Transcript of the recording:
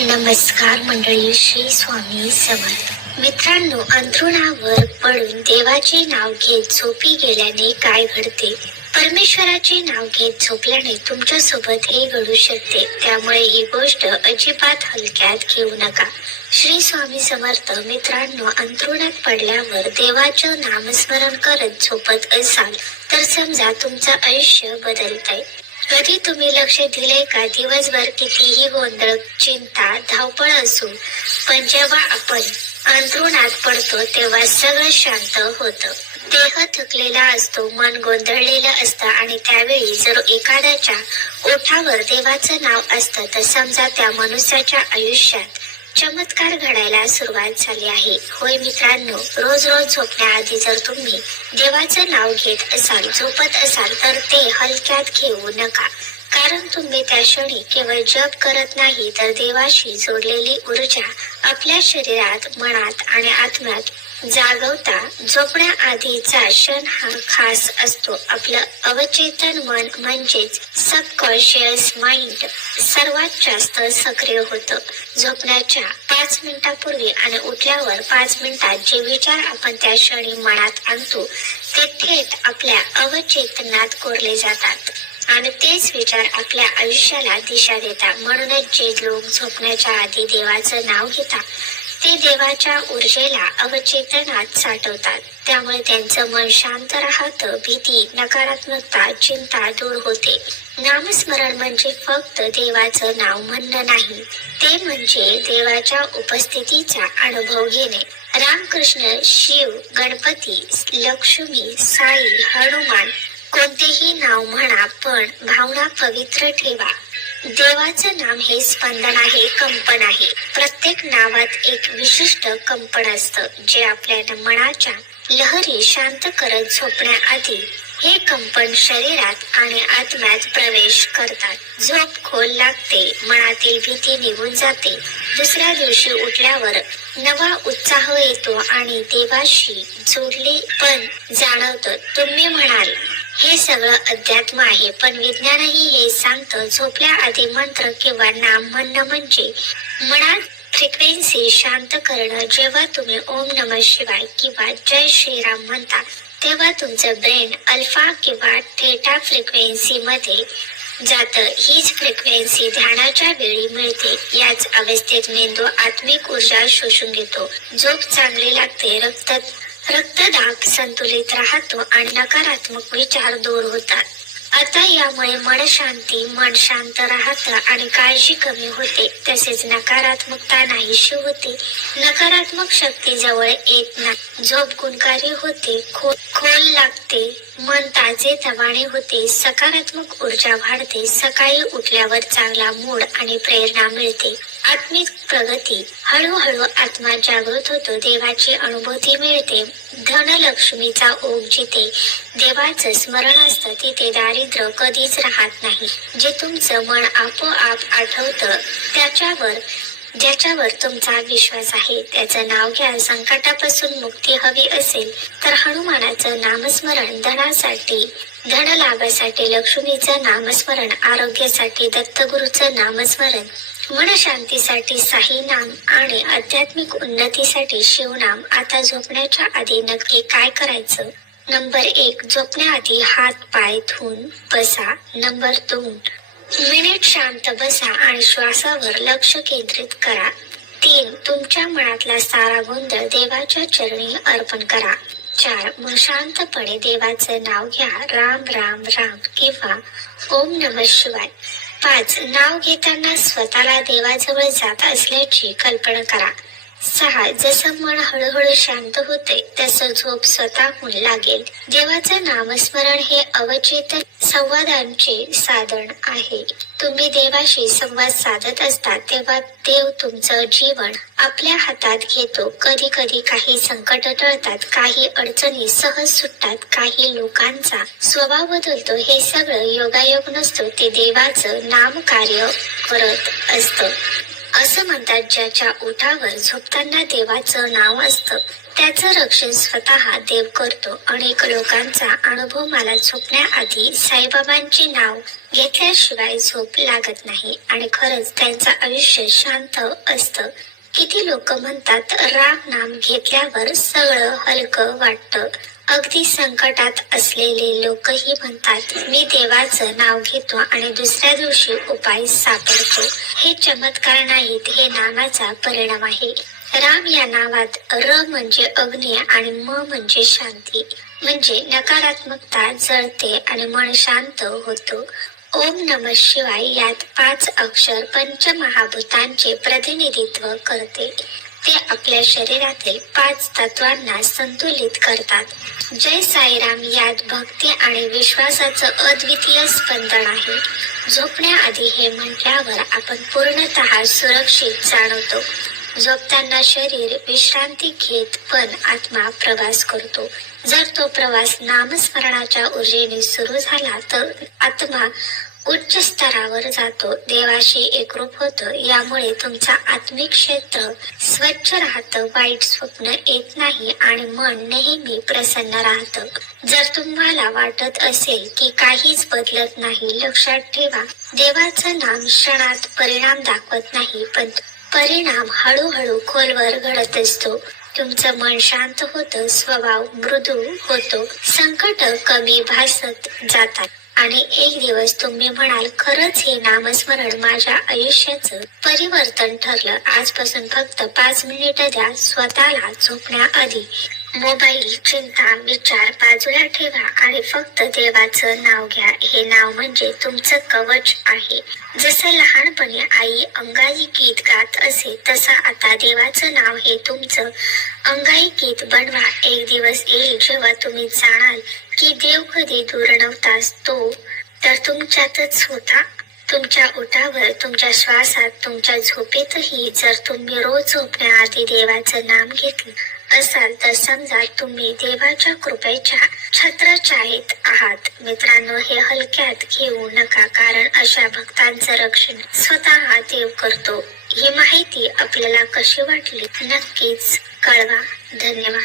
नमस्कार मंडळी, श्री स्वामी समर्थ. मित्रांनो, अंथरुणावर पडून देवाचे नाव घेत झोपी गेल्याने काय घडते? परमेश्वराचे नाव घेत झोपल्याने तुमच्या सोबत हे घडू शकते, त्यामुळे ही गोष्ट अजिबात हलक्यात घेऊ नका. श्री स्वामी समर्थ. मित्रांनो, अंथरुणात पडल्यावर देवाचं नामस्मरण करत झोपत असाल तर समजा तुमचं आयुष्य बदलतंय. कधी तुम्ही लक्ष दिले का, दिवसभर कितीही गोंधळ, चिंता, धावपळ असो, पण जेव्हा आपण अंथरुणात पडतो तेव्हा सगळं शांत होतं. देह थकलेला असतो, मन गोंधळलेलं असतं आणि त्यावेळी जर एखाद्याच्या ओठावर देवाचं नाव असतं तर समजा त्या मनुष्याच्या आयुष्यात चमत्कार घडायला सुरुवात झाली आहे. होय मित्रांनो, रोज रोज झोपण्याआधी जर तुम्ही देवाचं नाव घेत असाल, झोपत असाल तर ते हलक्यात घेऊ नका. कारण तुम्ही त्या क्षणी केवळ जप करत नाही तर देवाशी जोडलेली ऊर्जा आपल्या शरीरात, मनात आणि आत्म्यात जागवता. झोपण्याआधीचा क्षण हा खास असतो. आपलं अवचेतन मन म्हणजेच सबकॉन्शियस माइंड सर्वात जास्त सक्रिय होतं. झोपण्याच्या 5 मिनिटापूर्वी आणि उठल्यावर 5 मिनिटात जे विचार आपण त्या क्षणी मनात आणतो ते थेट आपल्या अवचेतनात कोरले जातात आणि तेच विचार आपल्या आयुष्याला दिशा देतात. म्हणूनच जे लोक झोपण्याच्या आधी देवाचं नाव घेतात ते देवाच्या ऊर्जेला अवचेतनात साठवतात. त्यामुळे त्यांचं मन शांत राहतं, भीती, नकारात्मकता, चिंता दूर होते. नामस्मरण म्हणजे फक्त देवाचं नाव म्हणणं नाही, ते म्हणजे देवाच्या उपस्थितीचा अनुभव घेणे. रामकृष्ण, शिव, गणपती, लक्ष्मी, साई, हनुमान, कोणतेही नाव म्हणा, पण भावना पवित्र ठेवा. देवाचं नाम हे स्पंदन आहे, कंपन आहे. प्रत्येक नावात एक विशिष्ट कंपन असतं जे आपल्या मनाच्या लहरी शांत करत झोपण्याआधी हे कंपन शरीरात आणि आत्म्यात प्रवेश करतात. झोप खोल लागते, मनातील भीती निघून जाते. दुसऱ्या दिवशी उठल्यावर नवा उत्साह येतो आणि देवाशी जोडले पण जाणवतं. तुम्ही म्हणाल हे सगळं अध्यात्म आहे, पण विज्ञानही हे सांगतं झोपल्याआधी मंत्र किंवा नाम म्हणणं म्हणजे मनात फ्रिक्वेन्सी शांत करणं. जेव्हा तुम्ही ओम नमः शिवाय किंवा जय श्रीराम म्हणता तेव्हा तुमचं ब्रेन अल्फा किंवा थेटा फ्रिक्वेन्सी मध्ये जातं. हीच फ्रिक्वेन्सी ध्यानाच्या वेळी मिळते. याच अवस्थेत मेंदू आत्मिक ऊर्जा शोषून घेतो. झोप चांगली लागते, रक्तदाब संतुलित राहतो आणि नकारात्मक विचार दूर होतात. आता यामुळे मन शांत राहतं आणि काळजी कमी होते. तसेच नकारात्मकता नाहीशी होते. नकारात्मक शक्ती जवळ येत नाही. झोप गुणकारी होते, खोल लागते, मन ताजे तवाने होते, सकारात्मक ऊर्जा वाढते. सकाळी उठल्यावर चांगला मूड आणि प्रेरणा मिळते. आत्मिक प्रगती, हळूहळू आत्मा जागृत होतो, देवाची अनुभूती मिळते. धनलक्ष्मीचा ओघ. जिथे देवाचं स्मरण असतं तिथे दारिद्र्य कधीच राहत नाही. जे तुमचं मन आपोआप आठवतं ज्याच्यावर तुमचा विश्वास आहे त्याचं नाव घ्या. संकटापासून मुक्ती हवी असेल तर हनुमानाचं नामस्मरण, धनलाभासाठी लक्ष्मीचं नामस्मरण, आरोग्यासाठी दत्तगुरूचं नामस्मरण, मनशांतीसाठी साई नाम आणि आध्यात्मिक उन्नतीसाठी शिवनाम. आता झोपण्याच्या आधी नक्की काय करायचं? नंबर 1, झोपण्याआधी हात पाय धुवून बसा. नंबर 2, मिनिट शांत बसा आणि श्वासावर लक्ष केंद्रित करा. 3, तुमच्या मनातला सारा गोंधळ देवाच्या चरणी अर्पण करा. 4, मग शांतपणे देवाचं नाव घ्या. राम राम राम किंवा ओम नमः शिवाय. 5, नाव घेताना स्वतःला देवाजवळ जात असल्याची कल्पना करा. 6, जसं मन हळूहळू शांत होते तसं झोप स्वतःहून लागेल. देवाचं नामस्मरण हे अवचेतन संवादांचे साधन आहे. तुम्ही देवाशी संवाद साधत असता तेव्हा देव तुमचं जीवन आपल्या हातात घेतो. कधी कधी काही संकट टळतात, काही अडचणी सहज सुटतात, काही लोकांचा स्वभाव बदलतो. हे सगळं योगायोग नसतो, ते देवाचं नाम कार्य करत असतं. असं म्हणतात, ज्याच्या ओठावर झोपताना देवाचं नाव असतं त्याचं रक्षण स्वतः देव करतो. अनेक लोकांचा अनुभव मला झोपण्याआधी साईबाबांचे नाव घेतल्याशिवाय झोप लागत नाही आणि खरंच त्यांचं आयुष्य शांत असतं. किती लोक म्हणतात राम नाम घेतल्यावर सगळं हलकं वाटतं. अगदी संकटात असलेले लोकही म्हणतात मी देवाचं नाव घेतो आणि दुसऱ्या दिवशी उपाय सापडतो. हे चमत्कार नाहीत, हे नामाचा परिणाम आहे. राम या नावात र म्हणजे अग्नी आणि म म्हणजे शांती, म्हणजे नकारात्मकता जळते आणि मन शांत होतो. ओम नमः शिवाय यात 5 अक्षर पंचमहाभूतांचे प्रतिनिधित्व करते. ते आपल्या शरीरातील 5 तत्वांना संतुलित करतात. जय साईराम यात भक्ती आणि विश्वासाचं अद्वितीय स्पंदन आहे. झोपण्याआधी हे म्हटल्यावर आपण पूर्णतः सुरक्षित जाणवतो. झोपताना शरीर विश्रांती घेत पण आत्मा प्रवास करतो. जर तो प्रवास नामस्मरणाच्या ऊर्जेने सुरू झाला तर आत्मा उच्च स्तरावर जातो, देवाशी एकरूप होतं. यामुळे तुमचा आत्मिक क्षेत्र स्वच्छ राहतं, वाईट स्वप्न येत नाही आणि मन नेहमी प्रसन्न राहतं. जर तुम्हाला वाटत असेल की काहीच बदलत नाही, लक्षात ठेवा, देवाचं नाम क्षणात परिणाम दाखवत नाही, पण परिणाम हळूहळू खोलवर घडत असतो. तुमचं मन शांत होतं, स्वभाव मृदू होतो, संकट कमी भासत जातात आणि एक दिवस तुम्ही म्हणाल खरंच हे नामस्मरण माझ्या आयुष्याचं परिवर्तन ठरलं. आजपासून फक्त 5 मिनिटं द्या स्वतःला. झोपण्याआधी मोबाईल, चिंता, विचार बाजूला ठेवा आणि फक्त देवाचं नाव घ्या. हे नाव म्हणजे तुमचं कवच आहे. जसं लहानपणी आई अंगाई गीत गात असे, तसं आता देवाचं नाव हे तुमचं अंगाई गीत बनवा. एक दिवस येईल जेव्हा तुम्ही जाणाल की देव कधी दूर नव्हताच, तो तर तुमच्यातच होता. तुमच्या ओठावर, तुमच्या श्वासात, तुमच्या झोपेतही. जर तुम्ही रोज झोपण्याआधी देवाचं नाम घेतलं असाल तर समजा तुम्ही देवाच्या कृपेच्या छत्रछायेत आहात. मित्रांनो, हे हलक्यात घेऊ नका, कारण अशा भक्तांचं रक्षण स्वतः देव करतो. ही माहिती आपल्याला कशी वाटली नक्कीच कळवा. धन्यवाद.